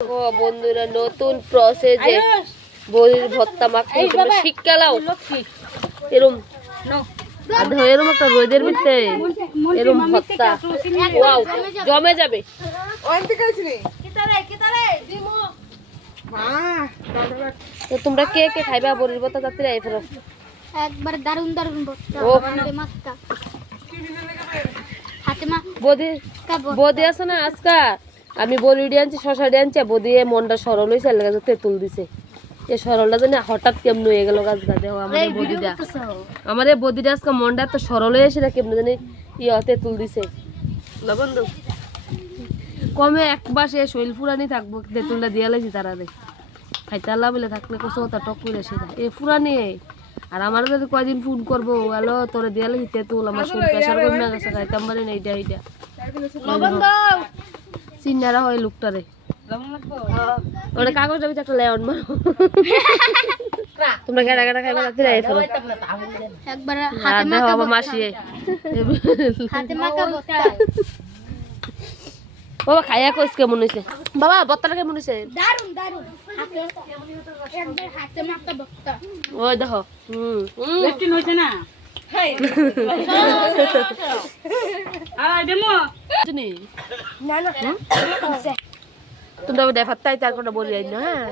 ও বন্ধুরা নতুন প্রসেসে বড়ির ভর্তা মাখতে তোমরা শিক্ষালাও এরম এরম একটা রোদের ভিতরে এরম ভর্তা ওয়াও জমে যাবে। তো তোমরা কে কে খাইবা বড়ির ভর্তা তাড়াতাড়ি আই ফেলো একবার দারুন দারুন ভর্তা হাতে মাখতা বদি আছে না আজকা আমি বড়ি আনছি শশা আনছি বদি মনটা সরল হয়েছে লাগে তেঁতুল দিছে এই সরলটা জানি হঠাৎ কেমন হয়ে গেল গাছ গাছ আমার এই বদিটা আজকে মনটা এত সরল হয়ে এসে কেমন জানি তেঁতুল দিছে বন্ধু কমে একবার সে শৈল ফুরানি থাকবো তেঁতুলটা দিয়ে লাইছি তারা খাইতে আল্লাহ বলে থাকলে কত টক করে সেটা এ ফুরানি আর আমার যদি কয়দিন ফোন করবো হ্যালো তোরে দিয়ে লাইছি তেঁতুল আমার শরীর প্রেশার কমে গেছে খাইতাম পারি না এইটা এইটা চিন্নারা হয় লোকটারে ওটা কাগজটা ভিতরে একটা লেয়ন মারো তোমরা গেড়া গেড়া খাইবা রাতে রাই ফেলো একবার হাতে মাখা বাবা মাসিয়ে হাতে মাখা ভর্তা বাবা খাইয়া কইস কেমন হইছে বাবা ভর্তাটা কেমন হইছে দারুন দারুন একবার হাতে মাখা ভর্তা ওই দেখো লেফটিন হইছে না হেই আয় দেমো না না তোমরা দেখাত তাই তার কোনটা বলি আইন না হ্যাঁ